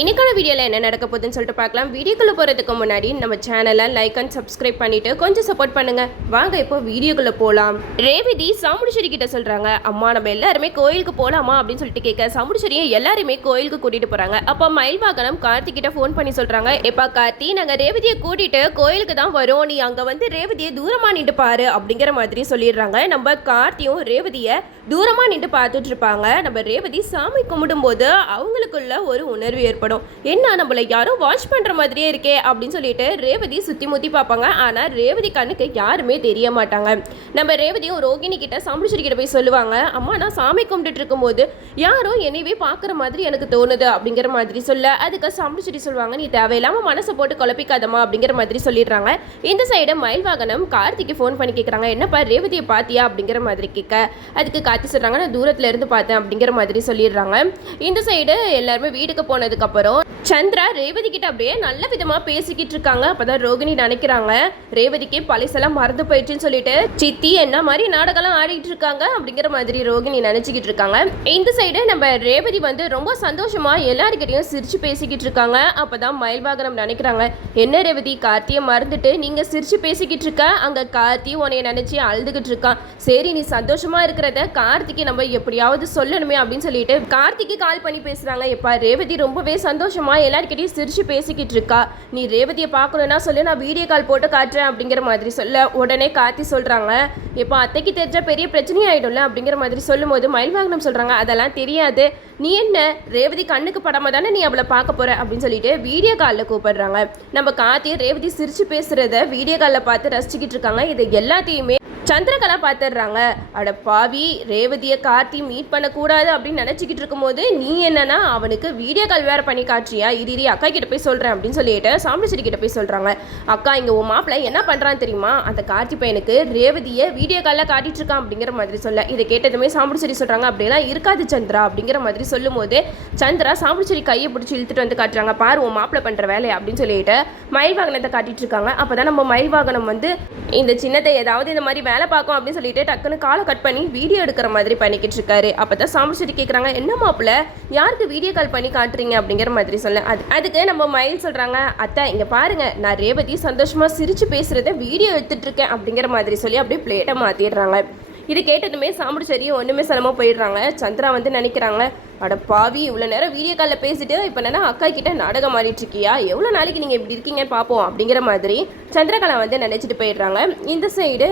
இன்னைக்கான வீடியோவில் என்ன நடக்க போகுதுன்னு சொல்லிட்டு பார்க்கலாம். வீடியோக்குள்ளே போகிறதுக்கு முன்னாடி நம்ம சேனலை லைக் அண்ட் சப்ஸ்கிரைப் பண்ணிவிட்டு கொஞ்சம் சப்போர்ட் பண்ணுங்கள். வாங்க இப்போ வீடியோக்குள்ளே போகலாம். ரேவதி சாமுடிச்சேரி கிட்ட சொல்கிறாங்க, அம்மா நம்ம எல்லாருமே கோயிலுக்கு போகலாமா அப்படின்னு சொல்லிட்டு கேட்க சாமுடிச்சேரியை எல்லாருமே கோயிலுக்கு கூட்டிகிட்டு போகிறாங்க. அப்போ மயில்வாகனம் கார்த்திக் கிட்ட ஃபோன் பண்ணி சொல்கிறாங்க, எப்பா கார்த்தி, நாங்கள் ரேவதியை கூட்டிகிட்டு கோயிலுக்கு தான் வரோம், நீ அங்கே வந்து ரேவதியை தூரமாக நின்று பாரு அப்படிங்கிற மாதிரி சொல்லிடுறாங்க. நம்ம கார்த்தியும் ரேவதியை தூரமாக நின்று பார்த்துட்டு இருப்பாங்க. நம்ம ரேவதி சாமி கும்பிடும்போது அவங்களுக்குள்ள ஒரு உணர்வு ஏற்படும். என்ன நம்மளை யாரும் வாட்ச் பண்ணுற மாதிரியே இருக்கே அப்படின்னு சொல்லிட்டு ரேவதி சுற்றி முற்றி பார்ப்பாங்க. ஆனால் ரேவதி கண்ணுக்கு யாருமே தெரிய மாட்டாங்க. நம்ம ரேவதியும் ரோகிணி கிட்ட சாமுடிச்சேரி கிட்ட போய் சொல்லுவாங்க, அம்மா நான் சாமி கும்பிட்டுட்டு இருக்கும்போது யாரும் என்னையவே பார்க்குற மாதிரி எனக்கு தோணுது அப்படிங்கிற மாதிரி சொல்ல, அதுக்கு சாமுடிச்சேரி சொல்லுவாங்க, நீ தேவையில்லாமல் மனசை போட்டு குழப்பிக்காதம்மா அப்படிங்கிற மாதிரி சொல்லிடுறாங்க. இந்த சைடு மயில்வாகனம் கார்த்திக்கு ஃபோன் பண்ணி கேட்குறாங்க, என்னப்பா ரேவதியை பார்த்தியா அப்படிங்கிற மாதிரி கேட்க, அதுக்கு கார்த்தி சொல்கிறாங்க, நான் தூரத்தில் இருந்து பார்த்தேன் அப்படிங்கிற மாதிரி சொல்லிடுறாங்க. இந்த சைடு எல்லாருமே வீட்டுக்கு போனதுக்கப்புறம் சந்திரா ரேவதி கிட்ட அப்படியே நல்ல விதமாக பேசிக்கிட்டு இருக்காங்க. அப்போதான் ரோகிணி நினைக்கிறாங்க, ரேவதிக்கு பழசெல்லாம் மறந்து போயிடுச்சுன்னு சொல்லிட்டு சித்தி என்ன மாதிரி நாடகம்லாம் ஆடிட்டு இருக்காங்க அப்படிங்கிற மாதிரி ரோகிணி நினச்சிக்கிட்டு இருக்காங்க. இந்த சைடு நம்ம ரேவதி வந்து ரொம்ப சந்தோஷமா எல்லாருக்கிட்டையும் சிரிச்சு பேசிக்கிட்டு இருக்காங்க. அப்போதான் மயில்வாகனம் நினைக்கிறாங்க, என்ன ரேவதி கார்த்தியை மறந்துட்டு நீங்கள் சிரிச்சு பேசிக்கிட்டு இருக்க, அங்கே கார்த்தி உன்னைய நினச்சி அழுதுகிட்டு இருக்கான், சரி நீ சந்தோஷமா இருக்கிறத கார்த்திக்கு நம்ம எப்படியாவது சொல்லணுமே அப்படின்னு சொல்லிட்டு கார்த்திக்கு கால் பண்ணி பேசுகிறாங்க. எப்பா ரேவதி ரொம்பவே சந்தோஷமா எல்லாருக்கிட்டையும் சிரிச்சு பேசிக்கிட்டு இருக்கா, நீ ரேவதியை பார்க்கணுன்னா சொல்லு, நான் வீடியோ கால் போட்டு காட்டுறேன் அப்படிங்கிற மாதிரி சொல்ல, உடனே கார்த்தி சொல்கிறாங்க, இப்போ அத்தைக்கு தெரிஞ்ச பெரிய பிரச்சனை ஆகிடும்ல அப்படிங்கிற மாதிரி சொல்லும்போது மயில்வாகனம் சொல்கிறாங்க, அதெல்லாம் தெரியாது, நீ என்ன ரேவதி கண்ணுக்கு படாம தானே நீ அவளை பார்க்க போற அப்படின்னு சொல்லிட்டு வீடியோ காலில் கூப்பிடுறாங்க. நம்ம கார்த்தி ரேவதி சிரிச்சு பேசுறத வீடியோ காலில் பார்த்து ரசிச்சுக்கிட்டு இருக்காங்க. இது எல்லாத்தையுமே சந்திரகலா பார்த்துடுறாங்க. அட பாவி, ரேவதியை கார்த்தி மீட் பண்ணக்கூடாது அப்படின்னு நினச்சிக்கிட்டு இருக்கும்போது நீ என்னன்னா அவனுக்கு வீடியோ கால் வேறு பண்ணி காட்டுறியா, இரு அக்கா கிட்ட போய் சொல்கிறேன் அப்படின்னு சொல்லிட்டு சாமுடிச்சேரி கிட்ட போய் சொல்கிறாங்க, அக்கா இங்கே உன் மாப்பிள்ளை என்ன பண்ணுறான்னு தெரியுமா, அந்த கார்த்தி பையனுக்கு ரேவதியை வீடியோ காலில் காட்டிட்டு இருக்கான் அப்படிங்கிற மாதிரி சொல்ல, இதை கேட்டதுமே சாமுடிச்சேரி சொல்கிறாங்க, அப்படிலாம் இருக்காது சந்திரா அப்படிங்கிற மாதிரி சொல்லும் போது சந்திரா சாமுடிச்சேரி கையை பிடிச்சி இழுத்துட்டு வந்து காட்டுறாங்க, பாரு உன் மாப்பிள்ளை பண்ணுற வேலையை அப்படின்னு சொல்லிட்டு மயில்வாகனத்தை காட்டிட்டு இருக்காங்க. அப்போ தான் நம்ம மயில்வாகனம் வந்து இந்த சின்னத்தை ஏதாவது இந்த மாதிரி வேலை பார்க்கும் அப்படின்னு சொல்லிட்டு டக்குன்னு காலை கட் பண்ணி வீடியோ எடுக்கிற மாதிரி பண்ணிக்கிட்டு இருக்காரு. அப்போ தான் சாமுடிச்சேரி கேட்குறாங்க, என்ன மாப்பிள்ள யாருக்கு வீடியோ கால் பண்ணி காட்டுறீங்க அப்படிங்கிற மாதிரி சொல்ல, அதுக்கு நம்ம மயில் சொல்கிறாங்க, அத்தை இங்கே பாருங்க, நான் ரேவதி சந்தோஷமாக சிரிச்சு பேசுகிறத வீடியோ எடுத்துட்டு இருக்கேன் அப்படிங்கிற மாதிரி சொல்லி அப்படியே பிளேட்டை மாற்றிடுறாங்க. இது கேட்டதுமே சாமுடிச்சேரி ஒன்றுமே சொல்லமாக போயிடுறாங்க. சந்திரா வந்து நினைக்கிறாங்க, அட பாவி, இவ்வளோ நேரம் வீடியோ காலில் பேசிட்டு இப்போ என்னன்னா அக்கா கிட்ட நாடகம் ஆடிட்டு இருக்கியா, எவ்வளோ நாளைக்கு நீங்கள் இப்படி இருக்கீங்கன்னு பார்ப்போம் அப்படிங்கிற மாதிரி சந்திரகலா வந்து நினச்சிட்டு போயிடுறாங்க. இந்த சைடு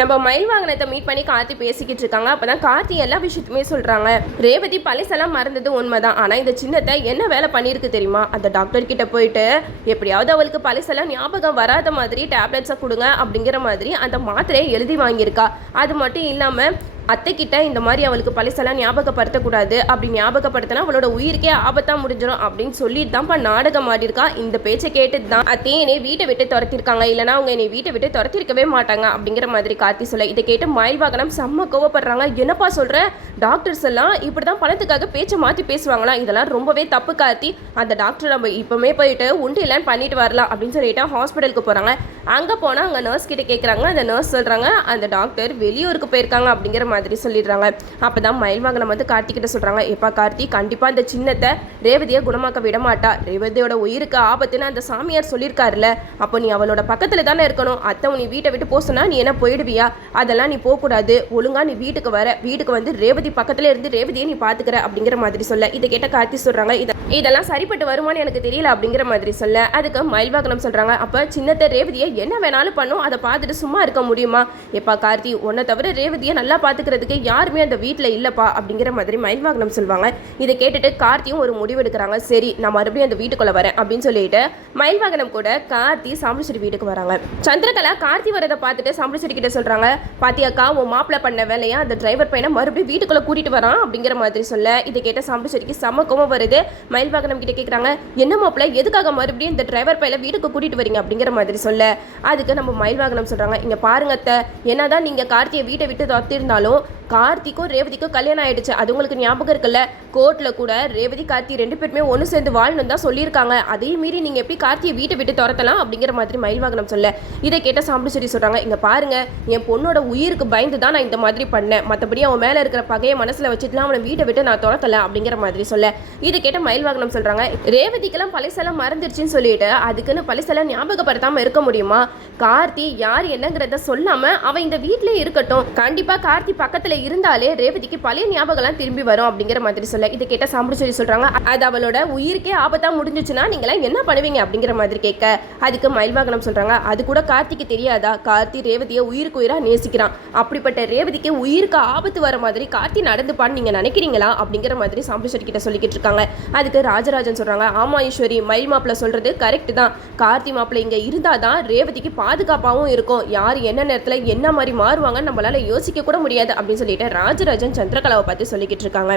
நம்ம மயில்வாகனத்தை மீட் பண்ணி கார்த்தி பேசிக்கிட்டு இருக்காங்க. அப்போ தான் கார்த்தி எல்லா விஷயத்துமே சொல்கிறாங்க, ரேவதி பழசெல்லாம் மறந்தது உண்மைதான், ஆனால் இந்த சின்னத்தை என்ன வேலை பண்ணியிருக்கு தெரியுமா, அந்த டாக்டர் கிட்ட போயிட்டு எப்படியாவது அவளுக்கு பழசெல்லாம் ஞாபகம் வராத மாதிரி டேப்லெட்ஸை கொடுங்க அப்படிங்கிற மாதிரி அந்த மாத்திரையை எழுதி வாங்கியிருக்கா. அது மட்டும் இல்லாமல் அத்தைக்கிட்ட இந்த மாதிரி அவளுக்கு பழசெல்லாம் ஞாபகப்படுத்தக்கூடாது, அப்படி ஞாபகப்படுத்தினா அவளோட உயிருக்கே ஆபத்தாக முடிஞ்சிடும் அப்படின்னு சொல்லிட்டு தான்ப்பா நாடகம் ஆடிருக்கா. இந்த பேச்சை கேட்டுட்டு தான் அத்தையே என்னை வீட்டை விட்டு துரத்திருக்காங்க, இல்லைனா அவங்க என்னை வீட்டை விட்டு துரத்திருக்கவே மாட்டாங்க அப்படிங்கிற மாதிரி கார்த்தி சொல்ல, இதை கேட்டு மயில்வாகனம் செம்ம கோவப்படுறாங்க. என்னப்பா சொல்கிற, டாக்டர்ஸ் எல்லாம் இப்படி தான் பணத்துக்காக பேச்சை மாற்றி பேசுவாங்களா, இதெல்லாம் ரொம்பவே தப்பு கார்த்தி, அந்த டாக்டர் நம்ம இப்போமே போயிட்டு உண்டு இல்லைன்னு பண்ணிட்டு வரலாம் அப்படின்னு சொல்லிட்டு ஹாஸ்பிட்டலுக்கு போகிறாங்க. அங்கே போனால் அங்கே நர்ஸ் கிட்ட கேட்குறாங்க, அந்த நர்ஸ் சொல்கிறாங்க அந்த டாக்டர் வெளியூருக்கு போயிருக்காங்க அப்படிங்கிற மாதிரி சொல்லிடுறாங்க. அப்போ தான் மயில்வாகனம் வந்து கார்த்திகிட்ட சொல்கிறாங்க, எப்பா கார்த்தி, கண்டிப்பாக இந்த சின்னத்தை ரேவதியை குணமாக்க விட மாட்டா, ரேவதியோட உயிருக்கு ஆபத்துன்னு அந்த சாமியார் சொல்லியிருக்காருல்ல, அப்போ நீ அவளோட பக்கத்தில் தானே இருக்கணும், அத்தை நீ வீட்டை விட்டு போசுனா நீ என்ன போயிடுவியா, அதெல்லாம் நீ போகக்கூடாது, ஒழுங்கா நீ வீட்டுக்கு வந்து ரேவதி பக்கத்தில் இருந்து ரேவதியை நீ பார்த்துக்கிற அப்படிங்கிற மாதிரி சொல்ல, இதை கேட்ட கார்த்தி சொல்கிறாங்க, இதெல்லாம் சரிப்பட்டு வருமானு எனக்கு தெரியல அப்படிங்கிற மாதிரி சொல்ல, அதுக்கு மயில்வாகனம் சொல்கிறாங்க, அப்போ சின்னத்தை ரேவதியை என்ன வேணாலும் பண்ணும், அதை பார்த்துட்டு சும்மா இருக்க முடியுமா, எப்பா கார்த்தி, உன்னை தவிர ரேவதியை நல்லா பார்த்துக்கிறதுக்கு யாருமே அந்த வீட்டில் இல்லைப்பா அப்படிங்கிற மாதிரி மயில்வாகனம் சொல்லுவாங்க. இதை கேட்டுட்டு கார்த்தியும் ஒரு முடிவு எடுக்கிறாங்க, சரி நான் மறுபடியும் அந்த வீட்டுக்குள்ளே வரேன் அப்படின்னு சொல்லிட்டு மயில்வாகனம் கூட கார்த்தி சாமுடிச்சேரி வீட்டுக்கு வராங்க. சந்திரகலா கார்த்தி வரதை பார்த்துட்டு சாமுடிச்சேரி கிட்ட சொல்கிறாங்க, பாத்தியாக்கா உன் மாப்பிள்ளை பண்ண வேலையா அந்த டிரைவர் பையனை மறுபடியும் வீட்டுக்குள்ளே கூட்டிட்டு வரான் அப்படிங்கிற மாதிரி சொல்ல, இதை கேட்ட சாமுடிச்சேரிக்கு செம்ம கோவம் வருது. மயில்வாகனம் கிட்ட கேட்குறாங்க, என்ன மாப்பிள்ளை எதுக்காக மறுபடியும் இந்த டிரைவர் பையனை வீட்டுக்கு கூட்டிட்டு வரீங்க அப்படிங்கிற மாதிரி சொல்ல, அதுக்கு நம்ம மயில்வாகனம் சொல்கிறாங்க, இங்கே பாருங்க அத்தை, என்னதான் நீங்கள் கார்த்தியை வீட்டை விட்டு துரத்திருந்தாலும் இருக்கணும். கார்த்திக்கும் ரேவதிக்கும் கல்யாணம் ஆயிடுச்சு, அது உங்களுக்கு ஞாபகம் இருக்குல்ல? கோர்ட்ல கூட ரேவதி கார்த்தி 2 பேருமே ஒன்று சேர்ந்து வாழணும் தான் சொல்லியிருக்காங்க. அதையும் மீறி நீங்க எப்படி கார்த்தியை வீட்டை விட்டு துரத்தலாம் அப்படிங்கிற மாதிரி மயில்வாகனம் சொல்ல, இதை கேட்ட சாமுண்டீஸ்வரி சொல்றாங்க, இங்க பாருங்க, என் பொண்ணோட உயிருக்கு பயந்து தான் நான் இந்த மாதிரி பண்ணேன், மற்றபடி அவன் மேல இருக்கிற பகையை மனசுல வச்சுட்டுலாம் அவனை வீட்டை விட்டு நான் துரத்தல அப்படிங்கிற மாதிரி சொல்ல, இதை கேட்ட மயில்வாகனம் சொல்றாங்க, ரேவதிக்கெல்லாம் பழசெல்லாம் மறந்துருச்சுன்னு சொல்லிட்டு அதுக்குன்னு பழசெல்லாம் ஞாபகப்படுத்தாம இருக்க முடியுமா? கார்த்தி யார் என்னங்கிறத சொல்லாம அவன் இந்த வீட்டிலே இருக்கட்டும், கண்டிப்பா கார்த்தி பக்கத்துல இருந்தாலே ரேவதிக்கு பழைய ஞாபகம்லாம் திரும்பி வரும் அப்படிங்கிற மாதிரி சொல்ல, இதை கேட்ட சாமுண்டீஸ்வரி சொல்றாங்க, அது அவளோட உயிருக்கே ஆபத்தா முடிஞ்சிச்சுன்னா நீங்களாம் என்ன பண்ணுவீங்க அப்படிங்கிற மாதிரி கேட்க, அதுக்கு மயில்வாகனம் சொல்றாங்க, அது கூட கார்த்திக்கு தெரியாதா? கார்த்தி ரேவதியை உயிருக்கு உயிரா நேசிக்கிறான், அப்படிப்பட்ட ரேவதிக்கு உயிருக்கு ஆபத்து வர மாதிரி கார்த்தி நடந்துப்பான்னு நீங்க நினைக்கிறீங்களா அப்படிங்கிற மாதிரி சாமுண்டீஸ்வரி கிட்ட சொல்லிக்கிட்டு இருக்காங்க. அதுக்கு ராஜராஜன் சொல்றாங்க, ஆமா ஈஸ்வரி, மயில் மாப்பிள்ள சொல்றது கரெக்ட் தான், கார்த்தி மாப்பிள்ள இங்க இருந்தாதான் ரேவதிக்கு பாதுகாப்பாகவும் இருக்கும், யார் என்ன நேரத்துல என்ன மாதிரி மாறுவாங்கன்னு நம்மளால யோசிக்க கூட முடியாது அப்படின்னு சொல்லிட்டு ராஜராஜன் சந்திரகலாவை பார்த்து சொல்லிக்கிட்டு இருக்காங்க.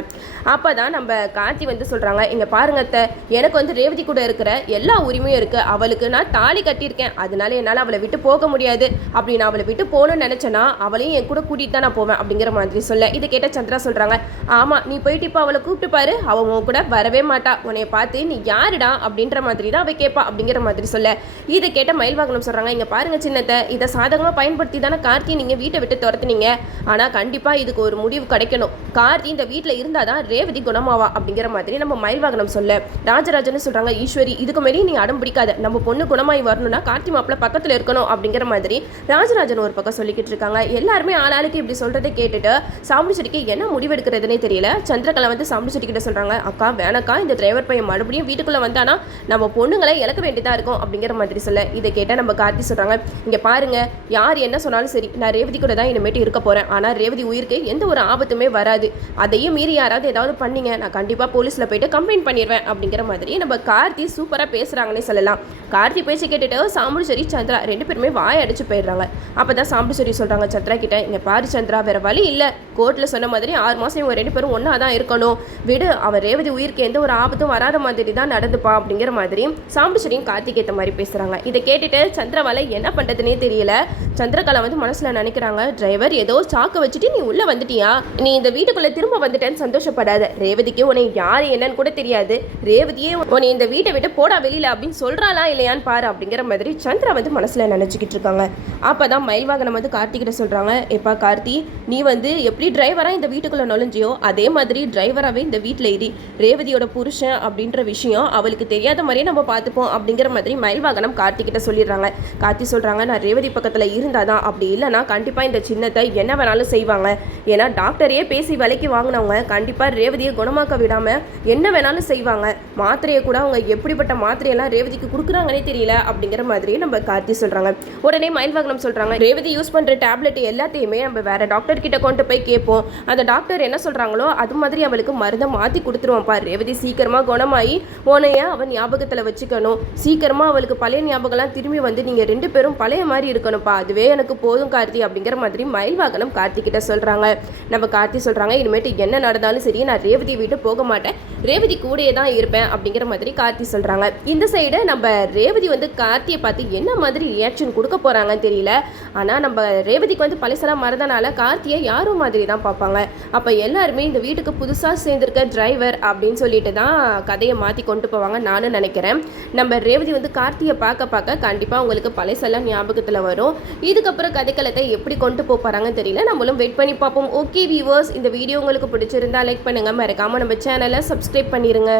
அப்பதான் நம்ம கார்த்தி வந்து சொல்றாங்க, இங்க பாருங்க அத்தை, எனக்கு வந்து ரேவதி கூட இருக்கிற எல்லா உரிமையும் இருக்கு, அவளுக்கு நான் தாலி கட்டியிருக்கேன், அதனால என்னால் அவளை விட்டு போக முடியாது, அப்படி நான் அவளை விட்டு போகணும்னு நினைச்சேன்னா அவளையும் என் கூட கூட்டிட்டு தான் நான் போவேன் அப்படிங்கிற மாதிரி சொல்ல, இதை கேட்ட சந்திரா சொல்றாங்க, ஆமா நீ போயிட்டு இப்போ அவளை கூப்பிட்டு பாரு, அவன் உன் கூட வரவே மாட்டா, உன்னைய பார்த்து நீ யாருடா அப்படின்ற மாதிரி தான் அவ கேட்பா அப்படிங்கிற மாதிரி சொல்ல, இதை கேட்ட மயில்வாகனம் சொல்றாங்க, இங்க பாருங்க சின்னத்தை, இதை சாதகமாக பயன்படுத்தி தானே கார்த்தி நீங்க வீட்டை விட்டு துரத்துனீங்க, ஆனா கண்டிப்பா இதுக்கு ஒரு முடிவு கிடைக்கணும், கார்த்தி இந்த வீட்டில் இருந்தாதான் ரேவதி குணமாவா அப்படிங்கிற மாதிரி நம்ம மயில்வாகனம் சொல்ல, ராஜராஜன் சொல்றாங்க, ஈஸ்வரி இதுக்கு மேலே நீ அடம் பிடிக்காத, நம்ம பொண்ணு குணமாயி வரணும்னா கார்த்தி மாப்பிள்ள பக்கத்துல இருக்கணும் அப்படிங்கிற மாதிரி ராஜராஜன் ஒரு பக்கம் சொல்லிக்கிட்டு இருக்காங்க. எல்லாருமே ஆளாளுக்கு இப்படி சொல்றதை கேட்டுட்டு சாமுண்டீஸ்வரிக்கு என்ன முடிவெடுக்கிறதுனே தெரியல. சந்திரகலா வந்து சாமுண்டீஸ்வரி கிட்ட சொல்றாங்க, அக்கா வேணக்கா, இந்த டிரைவர் பையன் மறுபடியும் வீட்டுக்குள்ள வந்தானா நம்ம பொண்ணுங்களை இழக்க வேண்டியதா இருக்கும் அப்படிங்கிற மாதிரி சொல்ல, இதை கேட்ட நம்ம கார்த்தி சொல்றாங்க, இங்க பாருங்க, யார் என்ன சொன்னாலும் சரி, நான் ரேவதி கூட தான் இனிமேட்டு இருக்க போறேன், ஆனா ரேவதி உயிருக்கு எந்த ஒரு ஆபத்துமே வராது, அதையும் மீறி யாராவது ஏதாவது பண்ணீங்க நான் கண்டிப்பா போலீஸ்ல போயிட்டு கம்ப்ளைண்ட் பண்ணிடுவேன் அப்படிங்கிற மாதிரி நம்ம கார்த்தி சூப்பரா பேசுறாங்கன்னே சொல்லலாம். கார்த்தி பேச்சு கேட்டுட்டு சாமுண்டீஸ்வரி சந்திரா 2 பேருமே வாய் அடிச்சு போயிடுறாங்க. அப்பதான் சாமுண்டீஸ்வரி சொல்றாங்க சந்திரா கிட்ட, இங்க பாரு சந்திரா, வேற வழி இல்ல, கோர்ட்ல சொன்ன மாதிரி 6 மாசம் இவங்க 2 பேரும் ஒன்னா தான் இருக்கணும், விடு, அவ ரேவதி உயிருக்கு எந்த ஒரு ஆபத்தும் வராத மாதிரி தான் நடந்துப்பா அப்படிங்கிற மாதிரி சாமுண்டீஸ்வரியும் கார்த்திக் ஏற்ற மாதிரி பேசுறாங்க. இதை கேட்டுட்டு சந்திராவால என்ன பண்றதுன்னே தெரியல. சந்திரகலா வந்து மனசுல நினைக்கிறாங்க, டிரைவர் ஏதோ சாக்க வச்சுட்டு நீ உள்ள வந்துட்டியா, நீ இந்த வீட்டுக்குள்ள திரும்ப வந்துட்டேன்னு சந்தோஷப்படாத, ரேவதிக்கு உன்னை யாரு என்னன்னு கூட தெரியாது, ரேவதியே உன்னை இந்த வீட்டை விட்டு போடா வெளியில அப்படின்னு சொல்றாளா இல்லையான்னு பாரு அப்படிங்கிற மாதிரி சந்திரா வந்து மனசுல நினைச்சுக்கிட்டு இருக்காங்க. அப்பதான் மயில்வாகனம் வந்து கார்த்திகிட்ட சொல்றாங்க, எப்பா கார்த்தி, நீ வந்து எப்படி டிரைவரா இந்த வீட்டுக்குள்ள நுழைஞ்சியோ அதே மாதிரி டிரைவராகவே இந்த வீட்டில் இரு, ரேவதியோட புருஷன் அப்படின்ற விஷயம் அவளுக்கு தெரியாத மாதிரியே நம்ம பார்த்துப்போம் அப்படிங்கிற மாதிரி மயில்வாகனம் கார்த்திகிட்ட சொல்லிடுறாங்க. கார்த்தி சொல்றாங்க, நான் ரேவதி பக்கத்தில் இருந்தாதான், அப்படி இல்லைன்னா கண்டிப்பாக இந்த சின்னத்தை என்ன வேணாலும் செய்வாங்க, ஏன்னா டாக்டரையே பேசி விலைக்கு வாங்கினவங்க கண்டிப்பாக ரேவதியை குணமாக்க விடாமல் என்ன வேணாலும் செய்வாங்க, மாத்திரையை கூட அவங்க எப்படிப்பட்ட மாத்திரையெல்லாம் ரேவதிக்கு கொடுக்குறாங்கன்னே தெரியல அப்படிங்கிற மாதிரி நம்ம கார்த்தி சொல்கிறாங்க. உடனே மயில்வாகனம் சொல்கிறாங்க, ரேவதி யூஸ் பண்ணுற டேப்லெட் எல்லாத்தையுமே நம்ம வேறு டாக்டர் கிட்ட கொண்டு போய் கேட்போம், அந்த டாக்டர் என்ன சொல்கிறாங்களோ அது மாதிரி அவளுக்கு மருந்தை மாற்றி கொடுத்துருவான்ப்பா, ரேவதி சீக்கிரமாக குணமாகி உன்னைய அவன் ஞாபகத்தில் வச்சுக்கணும், சீக்கிரமாக அவளுக்கு பழைய ஞாபகம்லாம் திரும்பி வந்து நீங்கள் 2 பேரும் பழைய மாதிரி இருக்கணும்ப்பா, அதுவே எனக்கு போதும் கார்த்தி அப்படிங்கிற மாதிரி மயில்வாகனம் கார்த்தி கிட்ட சொல்கிறாங்க. நம்ம கார்த்தி சொல்கிறாங்க, இனிமேட்டு என்ன நடந்தாலும் சரி நான் ரேவதியை விட்டு போக மாட்டேன், ரேவதி கூடயே தான் இருப்பேன் அப்படிங்கிற மாதிரி கார்த்தி சொல்கிறாங்க. இந்த சைடு நம்ம ரேவதி வந்து கார்த்தியை பார்த்து என்ன மாதிரி ரியாக்ஷன் கொடுக்க போகிறாங்கன்னு தெரியல. ஆனால் நம்ம ரேவதிக்கு வந்து பழசெல்லாம் மறந்தனால கார்த்தியை யாரும் மாதிரி தான் பார்ப்பாங்க. அப்போ எல்லாருமே இந்த வீட்டுக்கு புதுசாக சேர்ந்துருக்க டிரைவர் அப்படின்னு சொல்லிட்டு தான் கதையை மாற்றி கொண்டு போவாங்க நானும் நினைக்கிறேன். நம்ம ரேவதி வந்து கார்த்தியை பார்க்க பார்க்க கண்டிப்பாக உங்களுக்கு பழசெல்லாம் ஞாபகத்தில் வரும். இதுக்கப்புறம் கதைக்களத்தை எப்படி கொண்டு போகிறாங்கன்னு தெரியல, நம்மளும் வெயிட் பண்ணி பார்ப்போம். ஓகே வியூவர்ஸ், இந்த வீடியோ உங்களுக்கு பிடிச்சிருந்தா லைக் பண்ணுங்கள், மறக்காமல் நம்ம சேனலை சப்ஸ்கிரைப் பண்ணிடுங்க.